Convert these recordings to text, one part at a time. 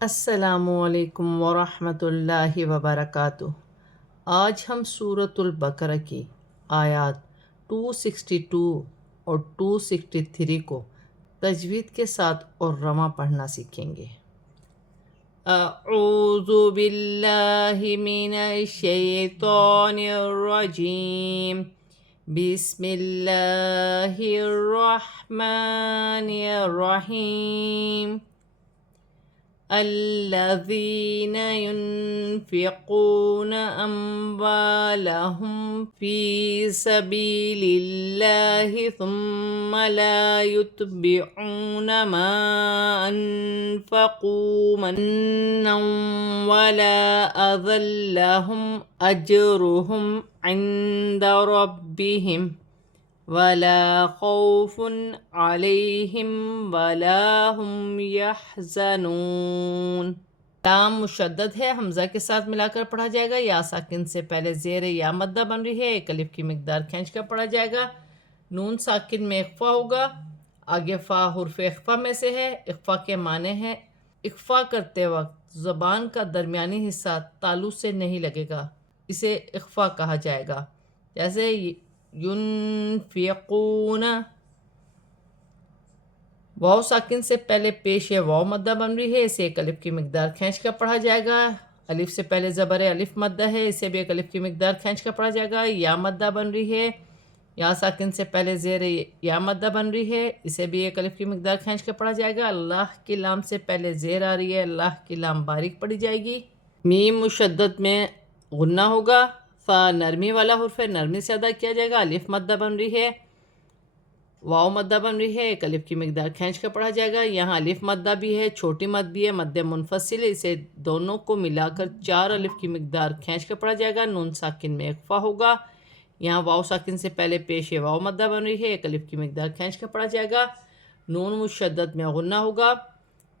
السلام علیکم ورحمۃ اللہ وبرکاتہ۔ آج ہم سورۃ البقرہ کی آیات 262 اور 263 کو تجوید کے ساتھ اور رواں پڑھنا سیکھیں گے۔ اعوذ باللہ من الشیطان الرجیم، بسم اللہ الرحمن الرحیم۔ الذين ينفقون أموالهم في سبيل الله ثم لا يتبعون ما أنفقوا منا ولا أذى لهم أجرهم عند ربهم ولا خوف علیہم ولا هم يحزنون۔ لام مشدد ہے، حمزہ کے ساتھ ملا کر پڑھا جائے گا۔ یا ساکن سے پہلے زیر یا مدہ بن رہی ہے، ایک الف کی مقدار کھینچ کر پڑھا جائے گا۔ نون ساکن میں اخفا ہوگا، آگے فا حرف اخفا میں سے ہے۔ اخفا کے معنی ہے اخفا کرتے وقت زبان کا درمیانی حصہ تالو سے نہیں لگے گا، اسے اخفا کہا جائے گا۔ جیسے ينفقون، واو ساکن سے پہلے پیش ہے، واو مدہ بن رہی ہے، اسے ایک الف کی مقدار کھینچ کر پڑھا جائے گا۔ الف سے پہلے زبر الف مدہ ہے، اسے بھی ایک الف کی مقدار کھینچ کر پڑھا جائے گا۔ یا مدہ بن رہی ہے، یا ساکن سے پہلے زیر یا مدہ بن رہی ہے، اسے بھی ایک الف کی مقدار کھینچ کر پڑھا جائے گا۔ اللہ کی لام سے پہلے زیر آ رہی ہے، اللہ کی لام باریک پڑھی جائے گی۔ میم مشدد میں غنہ ہوگا، فا نرمی والا حرف ہے، نرمی سے ادا کیا جائے گا۔ الف مدہ بن رہی ہے، واو مدہ بن رہی ہے، ایک الف کی مقدار کھینچ کر پڑھا جائے گا۔ یہاں الف مدہ بھی ہے، چھوٹی مد بھی ہے، مد منفصل، اسے دونوں کو ملا کر 4 الف کی مقدار کھینچ کر پڑھا جائے گا۔ نون ساکن میں اخفا ہوگا، یہاں واو ساکن سے پہلے پیش ہے، واو مدہ بن رہی ہے، ایک الف کی مقدار کھینچ کر پڑھا جائے گا۔ نون مشدد میں غنہ ہوگا،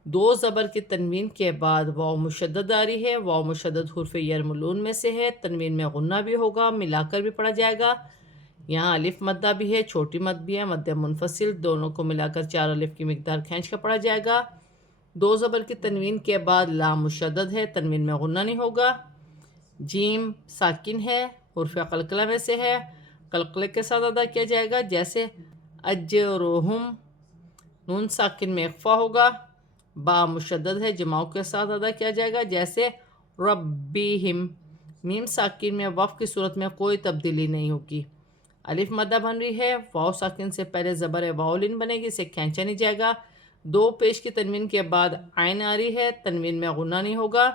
2 زبر کی تنوین کے بعد واو مشدد آ رہی ہے، واو مشدد حرف یرملون میں سے ہے، تنوین میں غنہ بھی ہوگا، ملا کر بھی پڑھا جائے گا۔ یہاں الف مدہ بھی ہے، چھوٹی مد بھی ہے، مد منفصل، دونوں کو ملا کر 4 الف کی مقدار کھینچ کر پڑھا جائے گا۔ 2 زبر کی تنوین کے بعد لام مشدد ہے، تنوین میں غنہ نہیں ہوگا۔ جیم ساکن ہے، حرف قلقلہ میں سے ہے، قلقلے کے ساتھ ادا کیا جائے گا، جیسے اجرہم۔ نون ساکن میں اخفا ہوگا، با مشدد ہے، جماؤ کے ساتھ ادا کیا جائے گا، جیسے ربیہم۔ میم ساکن میں وقف کی صورت میں کوئی تبدیلی نہیں ہوگی۔ الف مدہ بن رہی ہے، واو ساکن سے پہلے زبر واولین بنے گی، اسے کھینچا نہیں جائے گا۔ 2 پیش کی تنوین کے بعد عین آ رہی ہے، تنوین میں غنہ نہیں ہوگا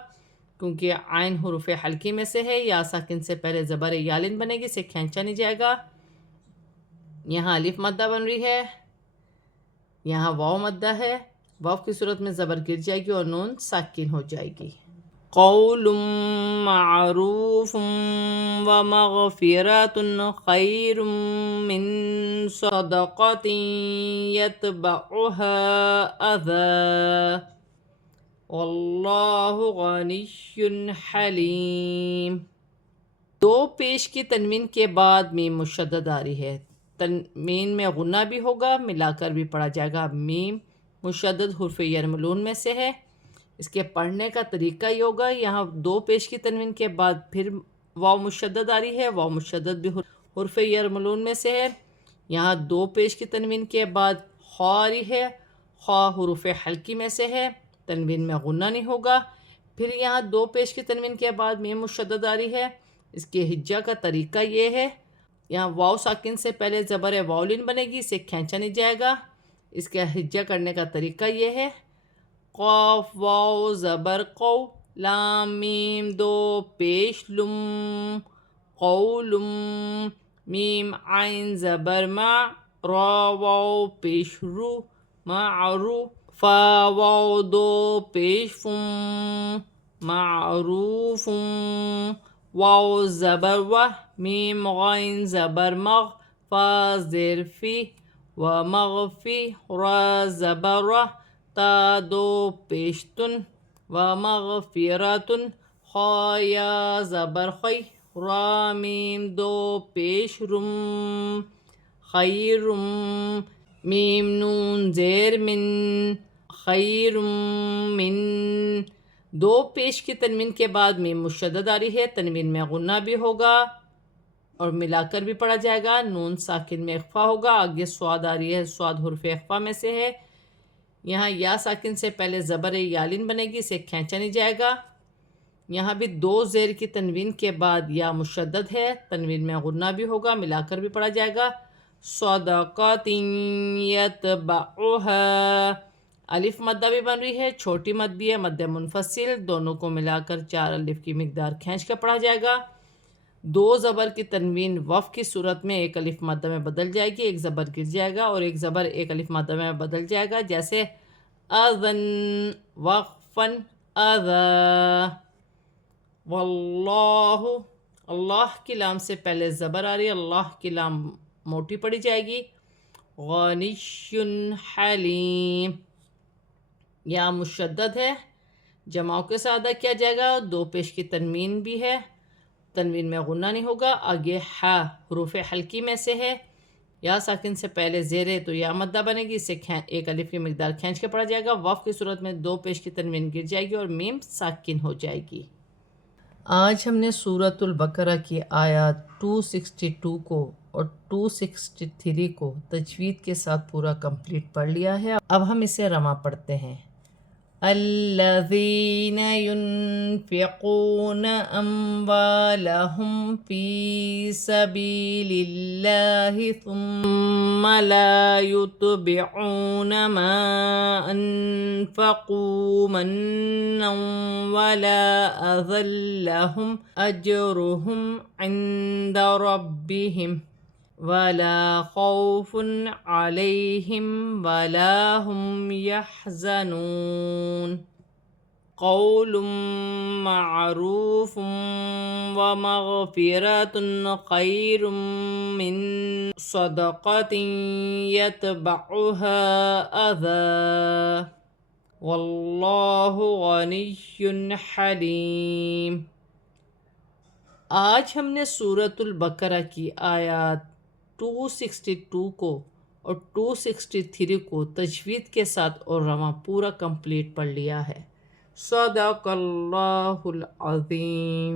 کیونکہ عین حروف حلقی میں سے ہے۔ یا ساکن سے پہلے زبر یالین بنے گی، اسے کھینچا نہیں جائے گا۔ یہاں الف مدہ بن رہی ہے، یہاں واو مدہ ہے، واو کی صورت میں زبر گر جائے گی اور نون ساکن ہو جائے گی۔ قول معروف ومغفرۃ خیر من صدقۃ یتبعها اذی واللہ غنی حلیم۔ 2 پیش کی تنوین کے بعد میم مشدد آ رہی ہے، تنوین میں غنہ بھی ہوگا، ملا کر بھی پڑھا جائے گا۔ میم مشدد حرف یرملون میں سے ہے، اس کے پڑھنے کا طریقہ یہ ہوگا، یہاں 2 پیش کی تنوین کے بعد پھر واو مشدد آ رہی ہے، واو مشدد بھی حرف یرملون میں سے ہے۔ یہاں 2 پیش کی تنوین کے بعد خا آ رہی ہے، خا حروف حلقی میں سے ہے، تنوین میں غنہ نہیں ہوگا۔ پھر یہاں 2 پیش کی تنوین کے بعد میم مشدد آ رہی ہے، اس کے ہجا کا طریقہ یہ ہے، یہاں واو ساکن سے پہلے زبر واولین بنے گی، اسے کھینچا نہیں جائے گا۔ اس کا ہجا کرنے کا طریقہ یہ ہے، قاف واو زبر قو، لام میم 2 پیش لم، قولم، میم عین زبر مع، را واو پیش رو، معرو، فا واو 2 پیش فم، معروفم، واو زبر و، میم غین زبر مغ، فا زیر فی، و مغفی، را زبر را، تا 2 پیشتن، و مغفرتن، خا یا زبر خی، را میم 2 پیش رم، خیرم، میم نون زیر من، خیر من، دو پیش کی تنوین کے بعد میم مشدد آ رہی ہے، تنوین میں غنہ بھی ہوگا اور ملا کر بھی پڑھا جائے گا، نون ساکن میں اخفا ہوگا، آگے سواد آ رہی ہے، سواد حرف اخفا میں سے ہے، یہاں یا ساکن سے پہلے زبر یالین بنے گی، اسے کھینچا نہیں جائے گا، یہاں بھی دو زیر کی تنوین کے بعد یا مشدد ہے، تنوین میں غنہ بھی ہوگا، ملا کر بھی پڑھا جائے گا، صدقات یتبعها، الف مدہ بھی بن رہی ہے، چھوٹی مد بھی ہے، مد منفصل، دونوں کو ملا کر 4 الف کی مقدار کھینچ کر پڑھا جائے گا، دو زبر کی تنوین وف کی صورت میں ایک الف مدہ میں بدل جائے گی، ایک زبر گر جائے گا اور ایک زبر ایک الف مدہ میں بدل جائے گا، جیسے اذن، وقفن، اذا، واللہ، اللہ کی لام سے پہلے زبر آ رہی ہے، اللہ کی لام موٹی پڑی جائے گی، غنی حلیم، یا مشدد ہے، جماؤں کے ساتھ ادا کیا جائے گا، دو پیش کی تنوین بھی ہے، تنوین میں غنہ نہیں ہوگا، آگے ہا حروف حلقی میں سے ہے، یا ساکن سے پہلے زیر ہے تو یا مدہ بنے گی، اسے ایک الف کی مقدار کھینچ کے پڑھا جائے گا، وف کی صورت میں دو پیش کی تنوین گر جائے گی اور میم ساکن ہو جائے گی۔ آج ہم نے سورۃ البقرہ کی آیات 262 کو اور 263 کو تجوید کے ساتھ پورا کمپلیٹ پڑھ لیا ہے، اب ہم اسے رواں پڑھتے ہیں۔ الذین ينفقون اموالهم في سبيل الله ثم لا يتبعون ما انفقوا منا ولا اذى لهم اجرهم عند ربهم ولا خوف عليهم ولا هم يحزنون، قول معروف ومغفرة خير من صدقة يتبعها أذى والله غني حليم۔ آج ہم نے سورۃ البقرہ کی آیات 262 کو اور 263 کو تجوید کے ساتھ اور رواں پورا کمپلیٹ پڑھ لیا ہے۔ صدق اللہ العظیم۔